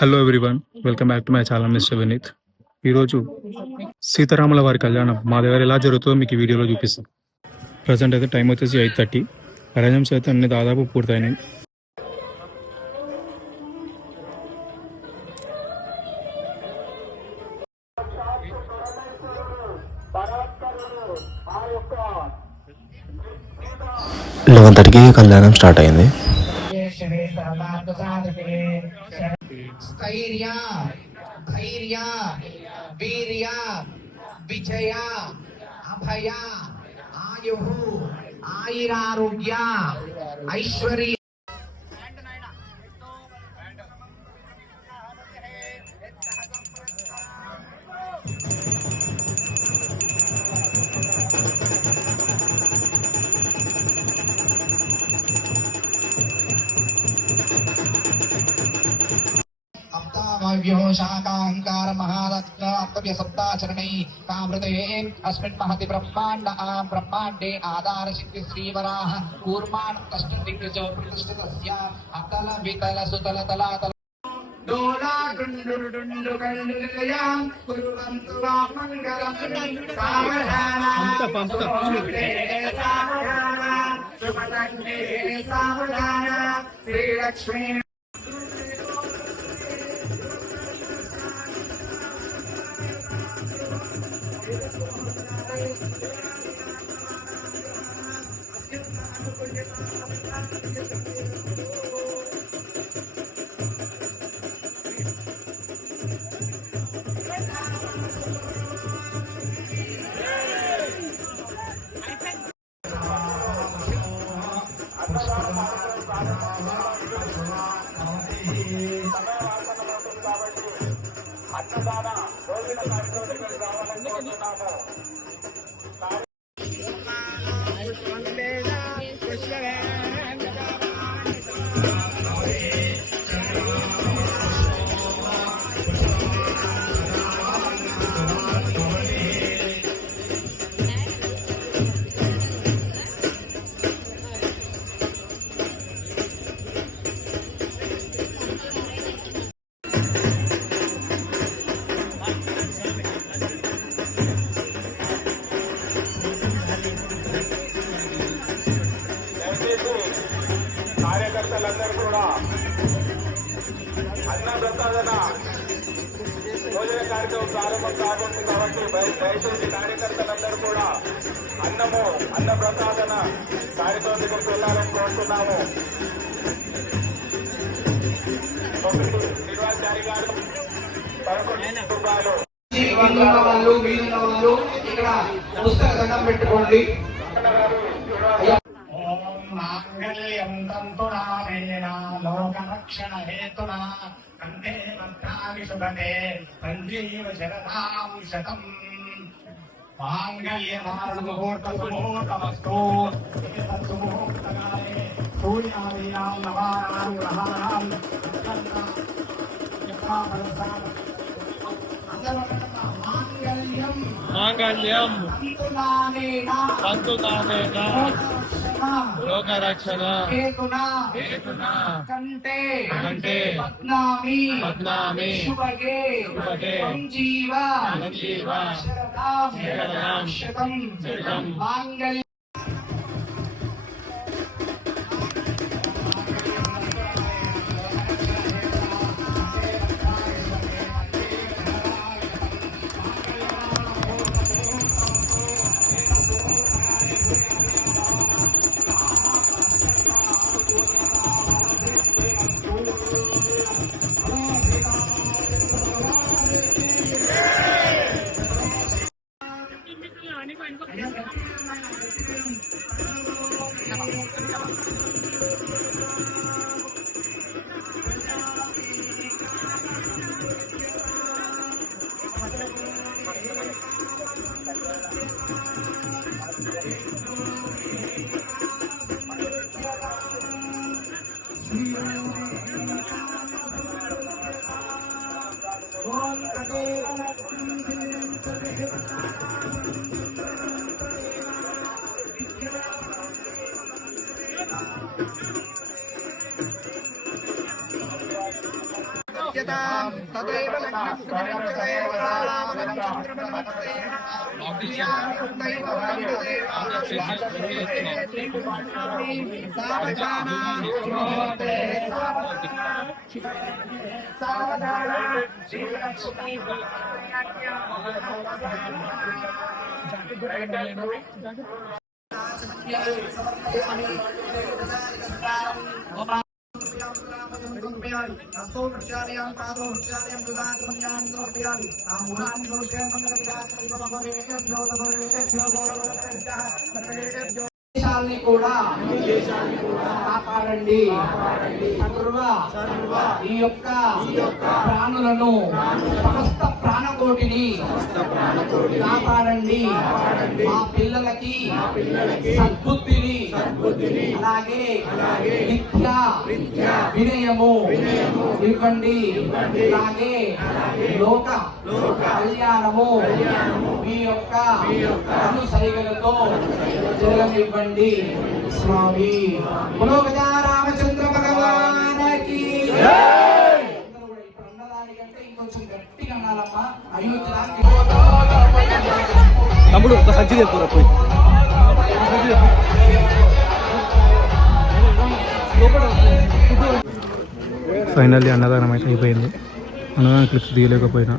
Hello everyone, welcome back to my channel mister Vineeth. ఈరోజు సీతారాముల వారి కళ్యాణం మా దగ్గర ఎలా జరుగుతుందో మీకు ఈ వీడియోలో చూపిస్తాం. ప్రజెంట్ అయితే టైం వచ్చేసి 8:30. అరేంజ్మెంట్స్ అయితే అన్ని దాదాపు పూర్తయినాయి. లెవెన్ థర్టీకి కళ్యాణం స్టార్ట్ అయింది. స్థైర్య ధైర్య వీర్య విజయ అభయ ఆయు ఆయురారోగ్య ఐశ్వర్య शाकाहंकार महारत्न सप्ताचरणै कामृते अस्मिन् महति ब्रह्मांड ब्रह्मांडे आधार सिद्धि श्रीवराह कूर्माण कष्ट दिग्गजो प्रतिष्ठितस्य अतल वितल सुतल तलातल डोला डुंडु कण्डुलयां कुर्वन्तु वा मंगलं सावधाना सुमनन्ये सावधाना श्रीलक्ष्मी కార్యకర్తలందరూ కూడా అన్న ప్రసాదన భోజన కార్యక్రమం ప్రారంభం కాబోతుంది కాబట్టి దయచేసి కార్యకర్తలందరూ కూడా అన్న ప్రసాదన కార్యక్రమం దగ్గరికి వెళ్ళాలని కోరుతున్నాము. శ్రీనివాసారి గారు 11 రూపాయలు. వాళ్ళు ఇక్కడ పుస్తక దండం పెట్టుకోండి. మాంగళ్యం తంతునామేన లోకరక్షణ హేతునా కంఠే భద్రామి శుభతే సంజీవ శరదాం శతం మాంగళ్యమారుముహూర్తసుముహూర్తమస్తు సుముహూర్తకాలే సూర్యాదీనాం నవానాం గ్రహాణాం మాంగళ్యం తంతునామేన లోకరక్షణ హేతునా కంఠే పద్నామి శుభగే సంజీవ శరదాం శతం మాంగళ్యం. తాం తదేవ లగ్నం సుమిత్రేవాలనం చంద్రమనమస్తేన దివ్యాయుక్తైవ సావధానా సావధానా దేశాల్ని కూడా కాపాడండి. సర్వ ఈ యొక్క ప్రాణులను సమస్త ప్రాణకోటిని కాపాడండి. మా పిల్లలకి సద్బుద్ధిని అలాగే విద్య వినయము ఇవ్వండి. అలాగే లోక కళ్యాణము మీ యొక్క అనుసరిగలతో జరగనివ్వండి స్వామి. బోలో గజా రామచంద్ర భగవానికి అన్నదానికంటే ఇంకొంచెం గట్టిగా అనాలమ్మా. అయోధ్య తమ్ముడు ఒక సంచి తెప్పురా పోయి ఫైనల్లీ అన్నదానం అయితే అయిపోయింది. అన్నదానం క్లిప్స్ తీయలేకపోయినా